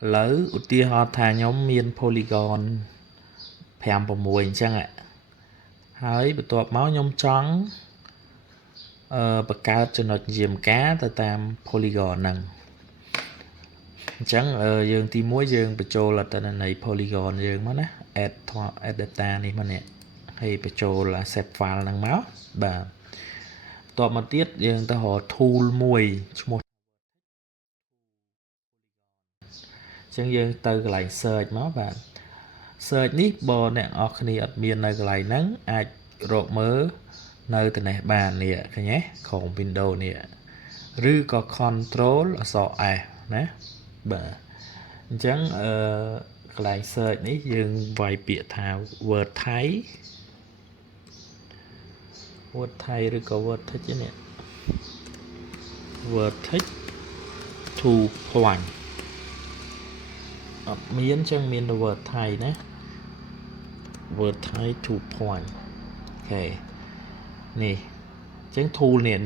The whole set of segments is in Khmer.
Lỡ ưu tiên họ thà nhóm miền polygon phèm vào mùi chẳng ạ.ហើយបន្ទាប់មកខ្ញុំចង់បង្កើតចំណុចយាមការទៅតាម polygon ហ្នឹងអញ្ចឹងយើងទី1យើងបញ្ចូលអត្តន័យ polygon យើងមកណា add data នេះមកនេះហើយបញ្ចូល set file ហ្នឹងមកបាទបន្ទាប់មកទៀតយើងទៅរក tool មួយឈ្មោះអញ្ចឹងយើងទៅកន្លែង search មកបាទ search នេះបើអ្នកនរគ្នាអត់មាននៅកន្លែងហ្នឹងអាចរកមើលនៅតំណេះបាននេះឃើញទេក្រុម Windows នេះឬក៏ control អក្សរ S ណាបាទអញ្ចឹងកន្លែង search នេះយើងវាយពាក្យថា word Thai ឬក៏ word text នេះ word text to point អត់មានអញ្ចឹងមាន word Thai ណា word Thai to point អូខេនេះអញ្ចឹង tool នេះ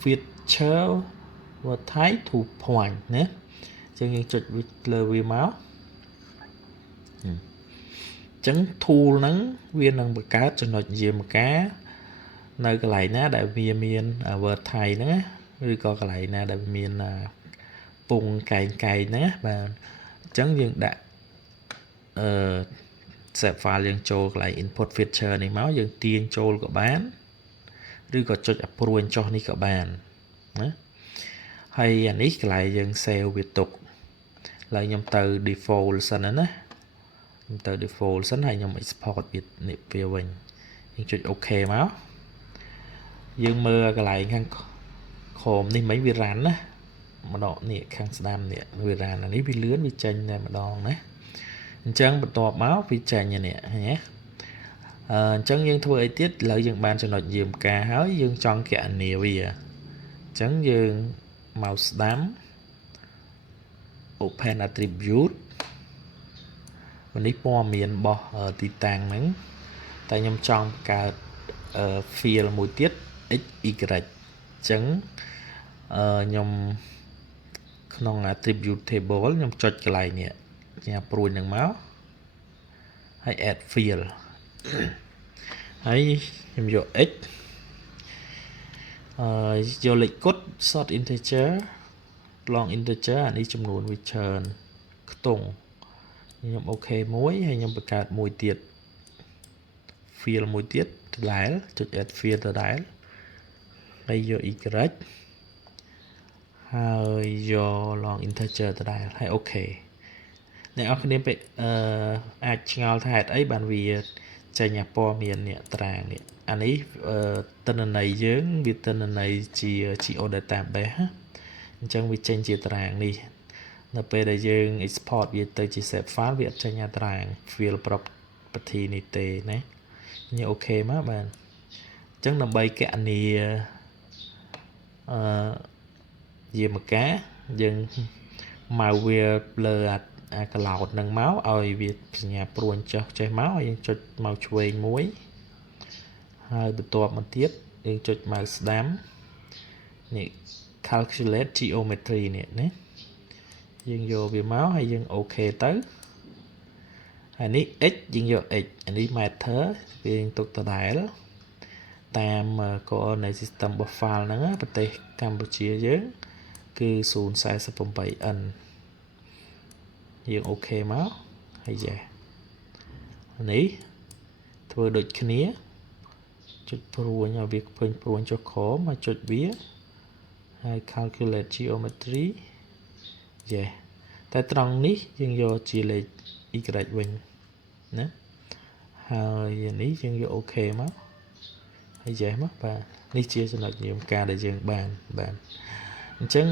feature word Thai to point ណាអញ្ចឹងយើងចុចលើវាមកអញ្ចឹង tool ហ្នឹងវានឹងបង្កើតចំណុចយាមការនៅកន្លែងណាដែលវាមាន word Thai ហ្នឹងឬក៏កន្លែងណាដែលវាមានពងកែងហ្នឹងបាទអញ្ចឹងយើងដាក់set file យើងចូលកន្លែង input feature នេះមកយើងទាញចូលក៏បានឬក៏ចុច approve ចុះនេះក៏បានណាហើយអានេះកន្លែងយើង save វាទុកឡើយខ្ញុំទៅ default សិនណាខ្ញុំទៅ default សិនហើយខ្ញុំ export វាវិញយើងចុច OK មកយើងមើលកន្លែងខាងក្រោមនេះមិនវា run ណាម្ដងនេះខាងស្ដាំនេះវា run អានេះវាលឿនវាចេញតែម្ដងណាអញ្ចឹងបន្ទាប់មកវាចេញនេះឃើញទេអញ្ចឹងយើងធ្វើអីទៀតឥឡូវយើងបានចំណុចយាមការហើយយើងចង់គណនាវាអញ្ចឹងយើងមកស្ដាំ open attribute នេះព័ត៌មានរបស់ទីតាំងហ្នឹងតែខ្ញុំចង់បង្កើតfield មួយទៀត x y អញ្ចឹងខ្ញុំក្នុង attribute table ខ្ញុំចុចកន្លែងនេះញ៉ាព្រួយនឹងមកហើយ add field ហើយខ្ញុំយក x យកលេខគត់ short integer long integer អានេះចំនួនវាច្រើនខ្ទង់ខ្ញុំអូខេមួយហើយខ្ញុំបង្កើតមួយទៀត field មួយទៀតដដែលចុច add field ដដែលហើយយក y ហើយយក long integer ដដែលហើយអូខេអ្នកនរគ្នាអាចឆ្ងល់ថាហេតុអីបានវាចេញព័ត៌មាននេះតារាងនេះអានេះទិន្នន័យយើងវាទិន្នន័យជា geodatabase អញ្ចឹងវាចេញជាតារាងនេះនៅពេលដែលយើង export វាទៅជា set file វាអត់ចេញតារាង field property នេះទេណាញ៉ាអូខេមកបាទអញ្ចឹងដើម្បីគណនាយាមការយើងមកវាលើអា cloud ហ្នឹងមកឲ្យវាសញ្ញាព្រួញចុះចេះមកហើយយើងចុចមកឆ្វេងមួយហើយបន្ទាប់មកទៀតយើងចុចមកស្ដាំនេះ calculate geometry នេះណាយើងយកវាមកហើយយើងអូខេទៅហើយនេះ x យើងយក x អានេះ meter វាយើងទុកដដែលតាម coordinate system របស់ file ហ្នឹងប្រទេសកម្ពុជាយើងគឺ 048n យើងអូខេមកហើយចេះនេះធ្វើដូចគ្នាចុចព្រួញឲ្យវាឃើញព្រួញចុះក្រោមហើយចុចវាហើយ calculate geometry ចេះតែត្រង់នេះយើងយកជាលេខ y វិញណាហើយនេះយើងយកអូខេមកហើយចេះមកបាទនេះជាចំណុចយាមការដែលយើងបានអញ្ចឹង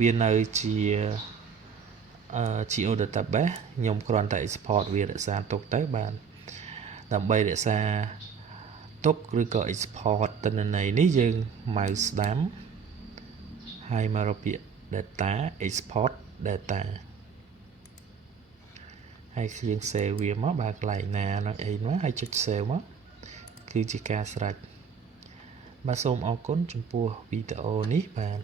វានៅជា geodatabase ខ្ញុំគ្រាន់តែ export វារក្សាទុកទៅបានដើម្បីរក្សាទុកឬក៏ export ទិន្នន័យនេះយើងមកស្ដាំហើយមករកពាក្យ data export data ហើយយើង save វាមកបាទកន្លែងណានោះអីនោះហើយចុច save មកគឺជាការស្រេចបាទសូមអរគុណចំពោះវីដេអូនេះបាទ